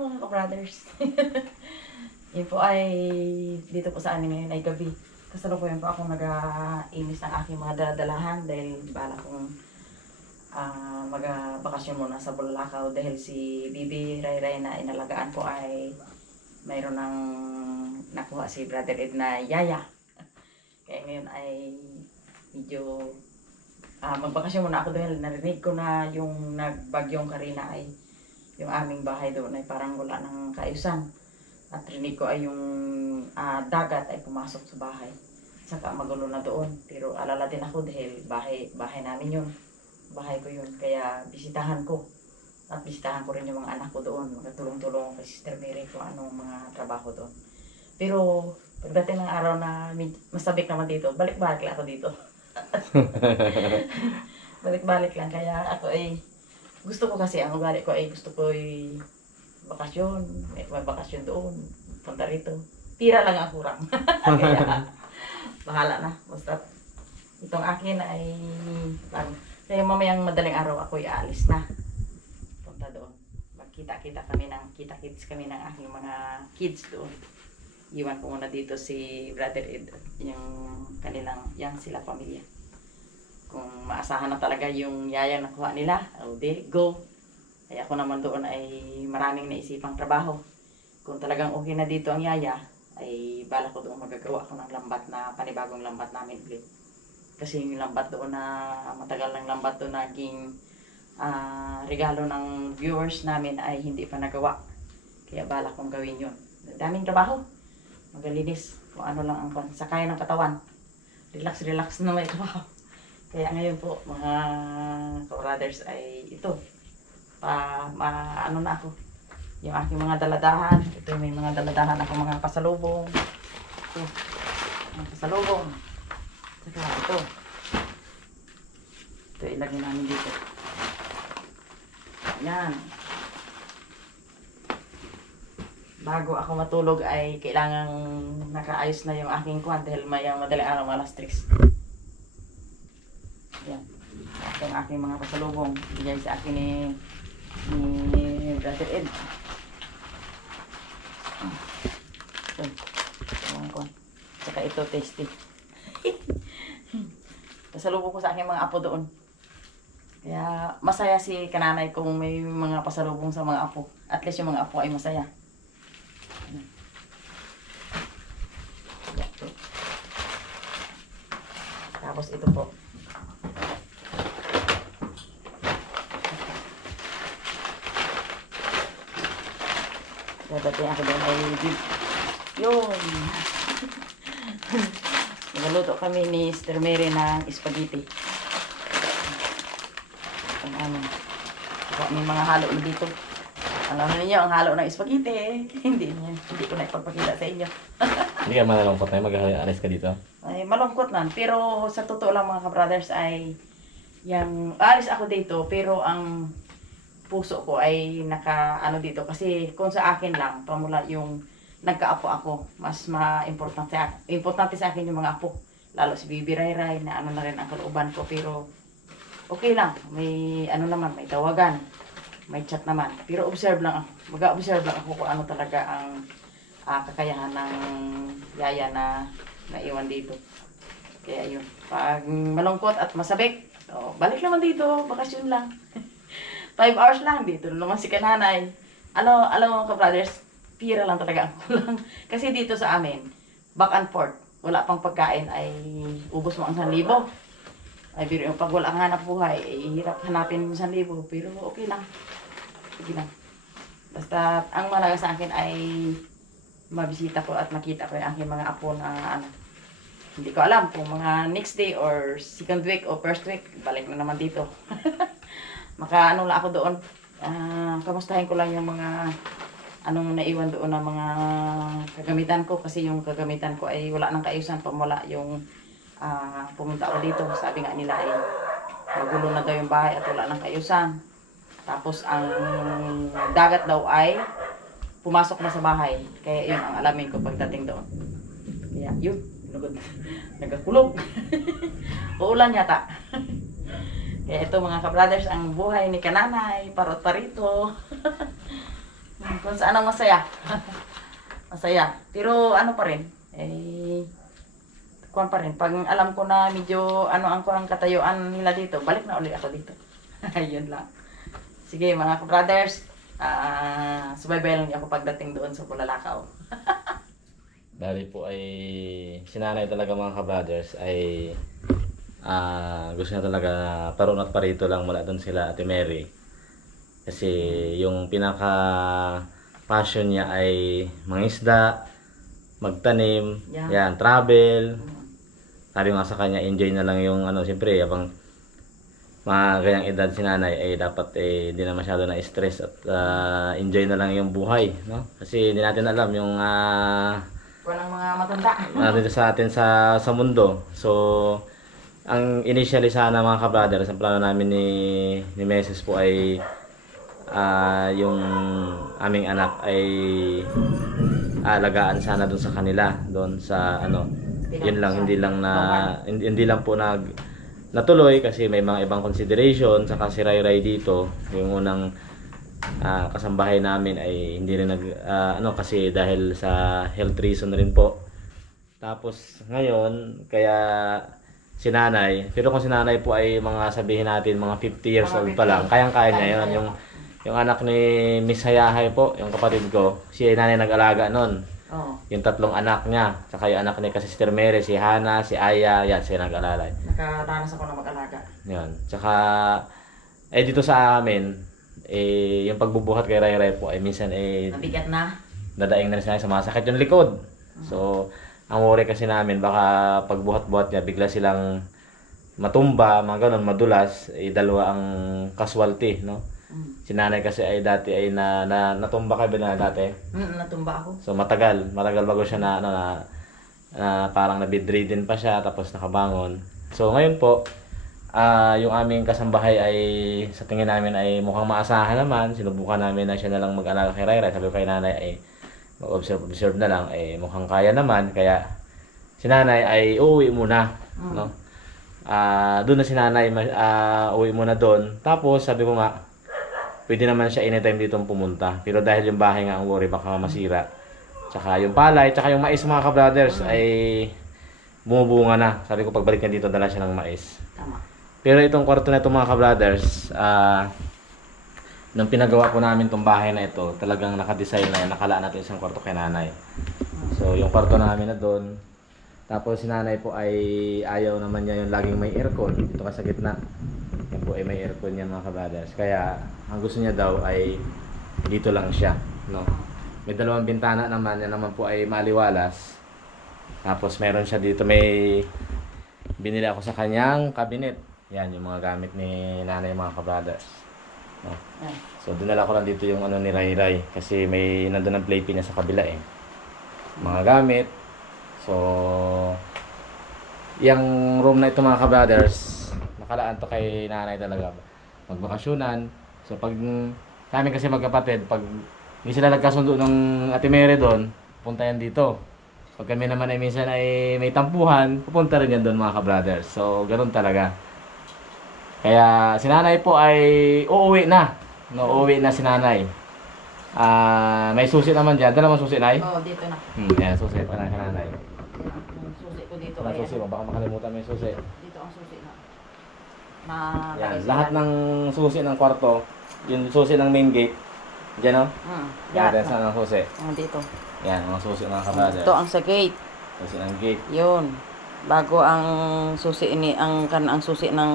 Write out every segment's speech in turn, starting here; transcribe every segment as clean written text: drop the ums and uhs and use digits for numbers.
Hello mga ka-brothers. Yun po ay, dito po sa amin ngayon ay gabi. Kasalukuyan po ako nag-inis ng aking mga daladalahan dahil bala kong mag-bakasyon muna sa Bulacau dahil si Bibi Ray na inalagaan ko ay mayroon ng nakuha si Brother Ed na yaya. Kaya ngayon ay medyo magbakasyon muna ako dahil narinig ko na yung nagbagyong Karina ay yung aming bahay doon ay parang wala ng kaayusan. At rinig ko ay yung dagat ay pumasok sa bahay. Saka magulo na doon. Pero alala din ako dahil bahay namin yun. Bahay ko yun. Kaya bisitahan ko. At bisitahan ko rin yung mga anak ko doon. Magtulong-tulong kay Sister Mary kung anong mga trabaho doon. Pero pagdating ng araw na masabik naman dito, balik-balik lang ako dito. Balik-balik lang. Kaya ako ay gusto ko kasi, ang ugali ko ay gusto ko ay bakasyon, may bakasyon doon, punta rito. Tira lang ang kurang. Kaya, bahala na. Basta, itong akin ay, kaya mamayang madaling araw ako ay aalis na. Punta doon. Magkita-kita kami ng aking mga kids doon. Iwan ko muna dito si Brother Ed, yung kanilang, yang sila pamilya. Kung maasahan na talaga yung yaya nakuha nila, o di, go. Ay ako naman doon ay maraming naisipang trabaho. Kung talagang okay na dito ang yaya, ay bala ko doon magagawa ko ng lambat na panibagong lambat namin ulit. Kasi yung lambat doon na matagal ng lambat doon naging regalo ng viewers namin ay hindi pa nagawa. Kaya bala kong gawin yun. Daming trabaho. Magalinis. Kung ano lang ang sakay ng katawan. Relax na may trabaho. Kaya ngayon po, mga ka-brothers ay ito. Ano na ako. Yung aking mga daladahan. Ito may mga daladahan ako mga pasalubong. Ito. Mga pasalubong. Saka ito. Ito ilagay namin dito. Yan. Bago ako matulog ay kailangang nakaayos na yung aking kwan dahil mayang madaling araw alas 3. Yan. Ito ang aking mga pasalubong. Bigay sa akin ni Brother Ed. Ito. Saka ito, tasty. Pasalubong ko sa aking mga apo doon. Kaya masaya si kananay kung may mga pasalubong sa mga apo. At least yung mga apo ay masaya. Tapos ito po. Dati ako doon ay yun. Nagluto kami ni Sister Mary ng spaghetti. Ang ano. May mga halo na dito. Alam niyo ang halo ng spaghetti. Hindi ko na ipagpakita sa inyo. Hindi ka malungkot na mag-alis ka dito? Ay, malungkot lang. Pero sa totoo lang mga ka-brothers ay alis ako dito pero ang puso ko ay ano dito kasi kung sa akin lang pamula yung nagkaapo ako mas importante sa akin yung mga apo lalo si Bibi Ray na ano na rin ang kalooban ko pero okay lang may ano naman may tawagan may chat naman pero observe lang ako mag-observe lang ako kung ano talaga ang kakayahan ng yaya na naiwan dito kaya yun pag malungkot at masabik balik naman dito bakasyon lang 5 hours lang dito naman si kananay. Alam mo ka-brothers, pira lang talaga ang kulang. Kasi dito sa amin, back and forth, wala pang pagkain ay ubos mo ang 1,000. Ay biro yung pag wala ang hanap buhay, ay hirap hanapin 1,000. Pero okay lang. Sige lang. Basta ang malaga sa akin ay mabisita ko at makita ko yung aking mga apo na hindi ko alam kung mga next day or second week or first week, balik na naman dito. Maka-ano lang ako doon. Kamustahin ko lang yung mga anong naiwan doon na mga kagamitan ko kasi yung kagamitan ko ay wala nang kaayusan pamula yung pumunta ako dito. Sabi nga nila ay magulo na daw yung bahay at wala nang kaayusan. Tapos ang dagat daw ay pumasok na sa bahay. Kaya yun ang alamin ko pagdating doon. Kaya yun, nagakulog. Uulan yata. Kaya ito mga ka-brothers, ang buhay ni kananay, parot parito. Kung saan ang masaya. Masaya. Pero ano pa rin, eh, kuwan pa rin. Pag alam ko na medyo ano ang kurang katayuan nila dito, balik na ulit ako dito. Ayun lang. Sige mga brothers, subaybay lang niyo ako pagdating doon sa Bulalakaw. Dahil po ay sinanay talaga mga ka-brothers ay gusto niya talaga na parun at parito lang mula doon sila Ate Mary. Kasi yung pinaka passion niya ay mangisda, magtanim, yan, travel. Sabi nga sa kanya, enjoy na lang yung ano, siyempre, habang mga ganyang edad si nanay ay dapat hindi na masyado na stress at enjoy na lang yung buhay, no? Kasi hindi natin alam yung Walang mga matanda. natin sa atin sa mundo. So, ang initially sana mga ka-brothers, ang plano namin ni Mrs. po ay yung aming anak ay alagaan sana doon sa kanila, doon sa ano, yun lang, hindi lang po natuloy kasi may mga ibang consideration. Saka si Ray dito, yung unang kasambahay namin ay hindi rin kasi dahil sa health reason rin po. Tapos ngayon kaya si nanay, pero kung si nanay po ay mga sabihin natin mga 50 years old pa lang, kayang-kaya niya yun. Yung anak ni Miss Hayahay po, yung kapatid ko, si nanay nag-alaga nun. Oo. Yung tatlong anak niya, saka yung anak ni kasi Sister Mary, si Hana, si Aya, yan, siya nag-alalay. Nakaranas ako na mag-alaga. Yan. Tsaka, dito sa amin, yung pagbubuhat kay Ray po, minsan Nabigat na. dadaing na rin siya sa masakit yung likod. So, ang worry kasi namin, baka pagbuhat-buhat niya, bigla silang matumba, mga ganun, madulas, dalawa ang casualty, no? Si nanay kasi ay dati ay natumba kayo ba na dati? Natumba ako. So matagal bago siya na parang na-bedridden pa siya tapos nakabangon. So ngayon po, yung aming kasambahay ay sa tingin namin ay mukhang maasahan naman. Sinubukan namin na siya na lang mag-alaga kay Ray. Sabi ko kay nanay ay mag-observe na lang, mukhang kaya naman. Kaya si nanay ay uuwi muna, no? Doon na si nanay uwi muna doon. Tapos sabi ko nga, pwede naman siya anytime dito pumunta. Pero dahil yung bahay nga ang worry, baka masira. Tsaka yung palay, tsaka yung mais mga ka-brothers ay bumubunga na. Sabi ko pagbalik niya dito, dala siya ng mais. Tama. Pero itong kwarto na ito mga ka-brothers, nung pinagawa ko namin itong bahay na ito, talagang nakadesign na, nakalaan natin isang kwarto kay nanay. So yung kwarto namin na doon. Tapos si nanay po ay ayaw naman niya yung laging may aircon. Dito ka sa gitna. Yan po ay may aircon yan mga ka-brothers. Kaya ang gusto niya daw ay dito lang siya, no? May dalawang bintana naman, yan naman po ay maliwalas. Tapos meron siya dito, may binili ako sa kanyang cabinet. Yan yung mga gamit ni nanay mga ka-brothers, no? So dinala ko lang dito yung ano ni Ray kasi may nandun ang play pin niya sa kabila mga gamit. So yung room na ito mga ka-brothers, nakalaan to kay nanay talaga magbakasyonan. So pag kami kasi magkapatid, pag hindi sila nagkasundo ng Ate Mary doon, punta yan dito. Pag kami naman ay minsan ay may tampuhan, pupunta rin yan doon mga ka-brothers. So ganoon talaga. Kaya si nanay po ay uuwi na. No, uuwi na si nanay. May susi naman dyan. Dala mo susi, nay? Oo, dito na. Yan, susi pa na kay nanay. Yung susi ko dito. Ang susi mo, baka makalimutan mo yung susi. Dito ang susi na. Yan, lahat ng susi ng kwarto, yung susi ng main gate, dyan o? Lahat Yan, saan ang susi? dito. Yan, mga susi mga kabrothers. Ito ang sa gate. Susi ng gate. Yun. Bago ang susi ang susi ng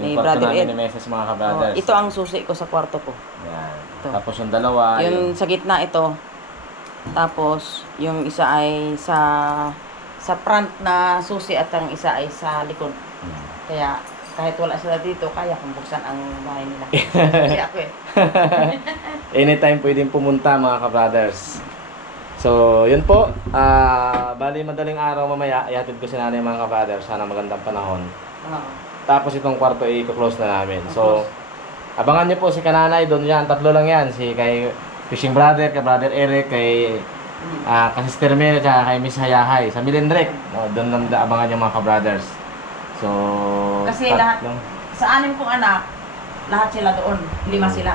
ni Yung kwarto Brother namin Ed. ni Mrs. mga kabrothers. Ito ang susi ko sa kwarto ko. Yan. Ito. Tapos yung dalawa, Yung sa gitna ito. Tapos yung isa ay sa front na susi at ang isa ay sa likod. Kaya kahit wala sila dito, kaya kong buksan ang bahay nila. Susi ako anytime pwedeng pumunta mga kabrothers. So, yun po. Bali madaling araw mamaya, ihatid ko si nanay mga kabrothers. Sana magandang panahon. Tapos itong kwarto i-close na namin. So, abangan niyo po si kananay doon yan. Tatlo lang yan. Si kay Fishing Brother, kay Brother Eric, kay Sister Mary, at kay Miss Hayahay. Sa Milindrek. Doon lang abangan niyo mga kabrothers. So, kasi lahat, sa anim kong anak, lahat sila doon. 5 sila.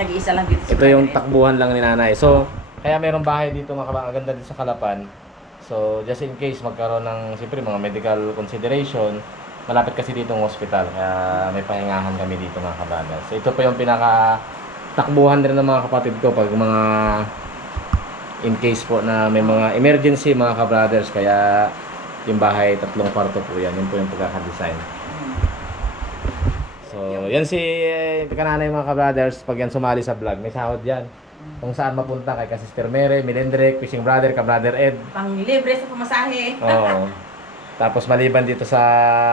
Nag-iisa lang dito. Ito yung takbuhan lang ni nanay. So, kaya mayroong bahay dito mga kabang, ganda dito sa Calapan. So, just in case magkaroon ng, siyempre, mga medical consideration, malapit kasi dito ang hospital. Kaya may pahingahan kami dito mga kabrothers. So, ito pa yung pinaka takbuhan din ng mga kapatid ko pag mga in case po na may mga emergency mga kabrothers. Kaya yung bahay, 3 kwarto po yan. Yun po yung pagkakadesign. So, yan si kananay mga kabrothers. Pag yan sumali sa vlog, may sahod yan. Kung saan mapunta kay Sister Mary, Milendrek, Fishing Brother, Ka-Brother Ed. Pang libre sa pamasahe. Oo. Tapos maliban dito sa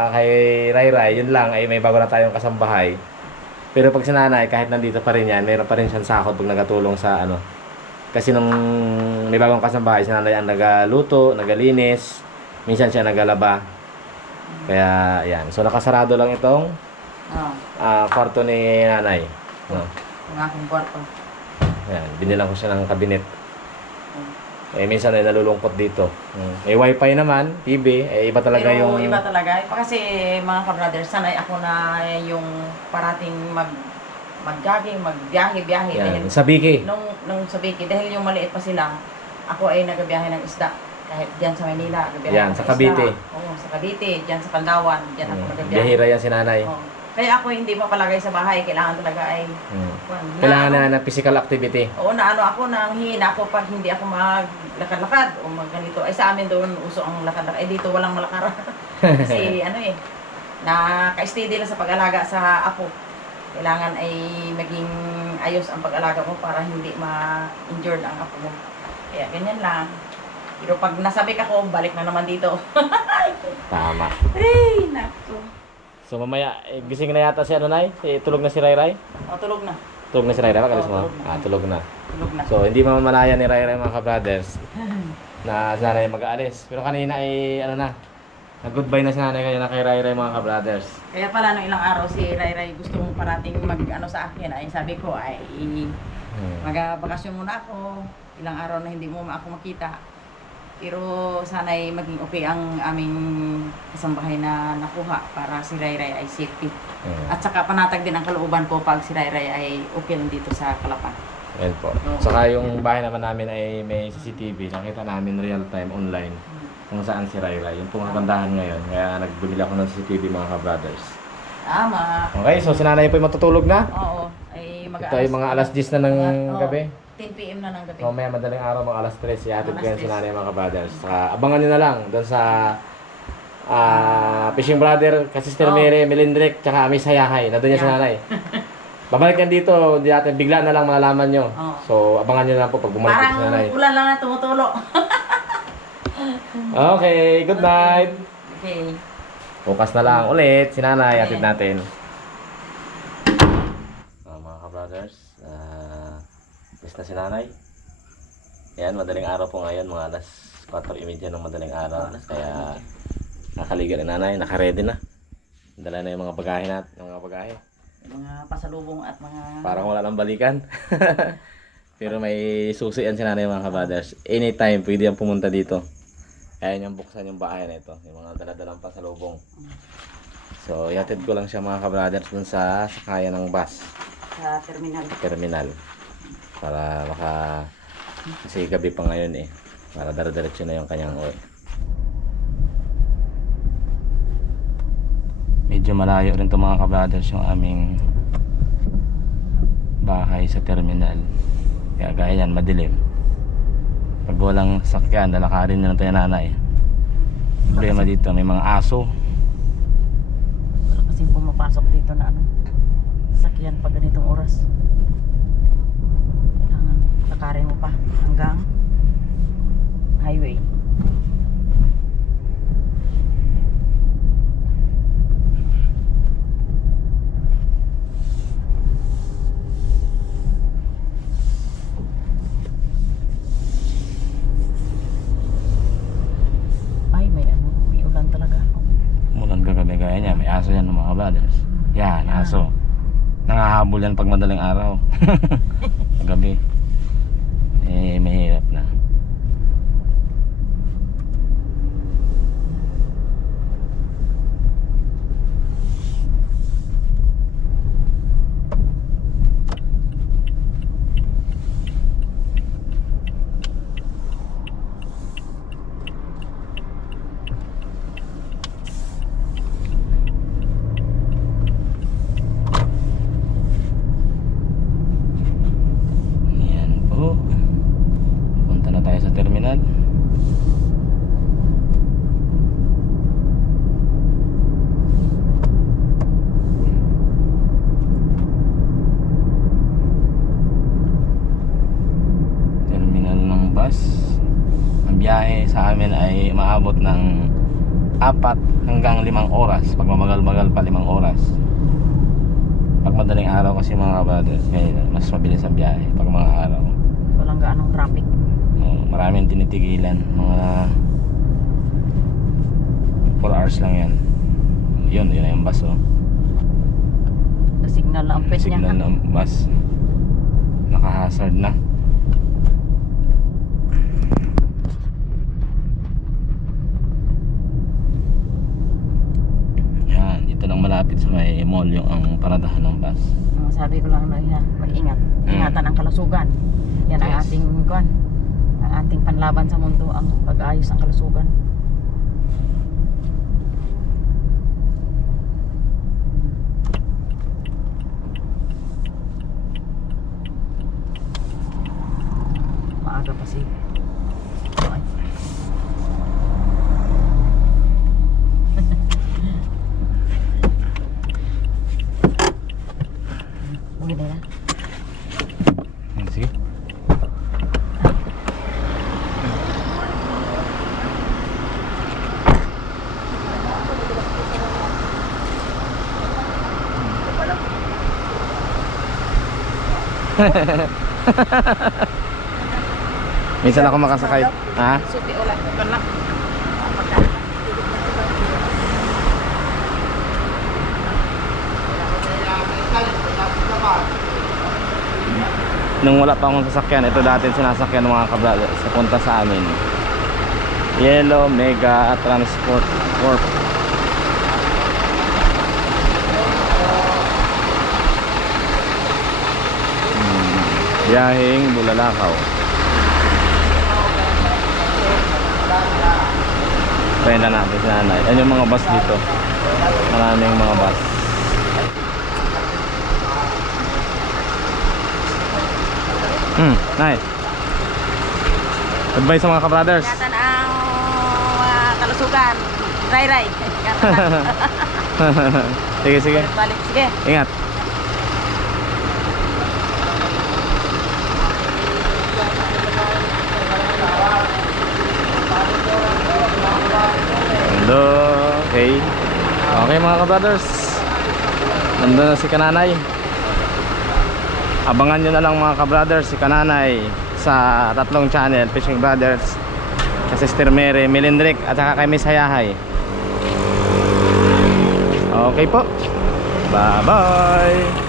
kay Ray Ray, yun lang ay may bago na tayong kasambahay. Pero pag si nanay, kahit nandito pa rin yan, mayroon pa rin siyang sahod pag nagatulong sa ano. Kasi nung may bagong kasambahay, si nanay ang nagaluto, nagalinis, minsan siya nagalaba. Kaya yan. So nakasarado lang itong kwarto ni nanay. Ang aking kwarto. Yan, binilang ko siya ng kabinet. Eh, minsan ay nalulungkot dito. May wifi naman, TV, eh, iba talaga Pero yung... iba talaga. Kasi mga ka-brothers, sanay ako na yung parating mag-jogging, magbiyahe-biyahe. Yan, sa Biki. Nung sa Biki, dahil yung maliit pa sila, ako ay nagabiyahe ng isda. Kahit diyan sa Manila, nagabiyahe Yan, ng sa Cavite. isda. Oo, sa Cavite, diyan sa Pandawan, diyan ako nagabiyahe. Biyahira yan si nanay. Oo. Kaya ako hindi mapalagay sa bahay, kailangan talaga ay... Kailangan na physical activity. Oo, na ano ako, nanghihina ako pag hindi ako maglakad-lakad o ganito. Ay sa amin doon uso ang lakad-lakad. Ay dito walang malakar. Kasi ano eh, naka-steady lang sa pag-alaga sa apo. Kailangan ay maging ayos ang pag-alaga mo para hindi ma-injured ang apo mo. Kaya ganyan lang. Pero pag nasabik ako, balik na naman dito. Tama. Ay, naku. So mamaya, gising na yata si ano nay? Tulog na si Ray Ray? O, tulog na. Tulog na si Ray Ray, pag-alis mo? tulog na. Tulog na. Tulog na. So hindi mamamalaya ni Ray Ray mga ka-brothers na si nanay mag-aalis. Pero kanina ay ano na, nag-goodbye na si nanay kanina kay Ray Ray mga ka-brothers. Kaya pala nung ilang araw si Ray Ray gusto mong parating mag-ano sa akin ay sabi ko ay mag-bakasyon muna ako. Ilang araw na hindi mo ako makita. Pero sana'y maging okay ang aming kasambahay na nakuha para si Ray Ray ay safety. At saka panatag din ang kalooban ko pag si Ray Ray ay okay lang dito sa Calapan. Ayan po. Saka yung bahay naman namin ay may CCTV. Nakita namin real time online kung saan si Ray Ray. Yung pong kagandahan ngayon. Kaya nagbumili ako ng CCTV mga ka-brothers. Tama. Okay, so si nanay po ay matutulog na. Oo. Ay Ito ay mga alas 10 na ng gabi. 10 PM na ng gabi. Mamaya madaling araw mga alas 3. Ihatid ko yan si Alas 3. nanay mga ka-brothers. Abangan nyo na lang doon sa Fishing Brother, Sister Mary, Milendrek, tsaka Miss Hayahay. Nandun yan si nanay. Babalik yan dito, hindi natin bigla na lang malalaman nyo. So abangan nyo na lang po pag bumalik si nanay. Parang ulan lang na tumutulo. Okay, good night. Okay. Bukas na lang ulit si nanay, hatid natin. Mga ka-brothers, miss na si nanay. Yan, madaling araw po ngayon, mga alas 4:30 ng madaling araw. Kaya nakaliga ni nanay, nakaredy na. Dala na yung mga bagahe natin, yung mga bagahe. Mga pasalubong at mga... Parang wala nang balikan. Pero may susi yan si nanay mga ka-brothers. Anytime, pwede yan pumunta dito. Kaya niyang buksan yung bahay na ito, yung mga daladalang pasalubong. So, ihatid ko lang siya mga ka-brothers dun sa sakayan ng bus. Sa terminal. Para kasi gabi pa ngayon eh. Para dire-diretso na yung kanyang uwi. Medyo malayo rin to mga ka-brothers yung aming bahay sa terminal. Kaya gaya yan, madilim. Pag walang sakyan, lalakarin na lang tayo nanay. Problema dito, may mga aso. Wala kasing pumapasok dito na ano. Sakyan pag ganitong oras. Kailangan lakarin mo pa hanggang highway. Gaya niya, may aso yan ng mga brothers. Yan, aso. Nangahabol yan pag madaling araw. Gabi. Eh, mahirap na. sa terminal. Terminal ng bus. Ang biyahe sa amin ay maabot ng 4 hanggang 5 oras. Pag mamagal-magal pa 5 oras. Pag madaling araw kasi mga kabrothers, mas mabilis ang biyahe pag mga araw. Walang gaanong traffic. Maraming tinitigilan. Mga 4 hours lang yan. Yun na yung bus, oh. Na-signal na ang pet niya. Signal ng bus. Naka-hazard na. Yan, dito lang malapit sa may mall yung ang paradahan ng bus. Ang sabi ko lang na mag-ingat. Ingatan ang kalusugan. Yan ang Yes. ating kuan. Ang ating panlaban sa mundo, ang pag-ayos ng kalusugan. Maaga pa si. Ay. Bugin na yan. Sige. Minsan ako makasakay. Ha? Suti ulan ko na. Nung wala pa akong sasakyan, ito dati sinasakyan ng mga kabrada sa punta sa amin. Yellow Mega Transport Corp. Biyaheng Bulalakaw. Tayo na natin sa nanay. Yan yung mga bus dito. Maraming mga bus. Nice. Advice sa mga kabrothers. Ingatan ang kalusugan. Ray. Sige, sige. Balik, sige. Ingat. Hello. Okay. Okay mga kabrothers. Nandun na si Kananay. Abangan nyo na lang mga kabrothers si Kananay sa tatlong channel, Fishing Brothers, kay Sister Mary, Milindrick at saka kay Miss Hayahay. Okay po. Bye bye.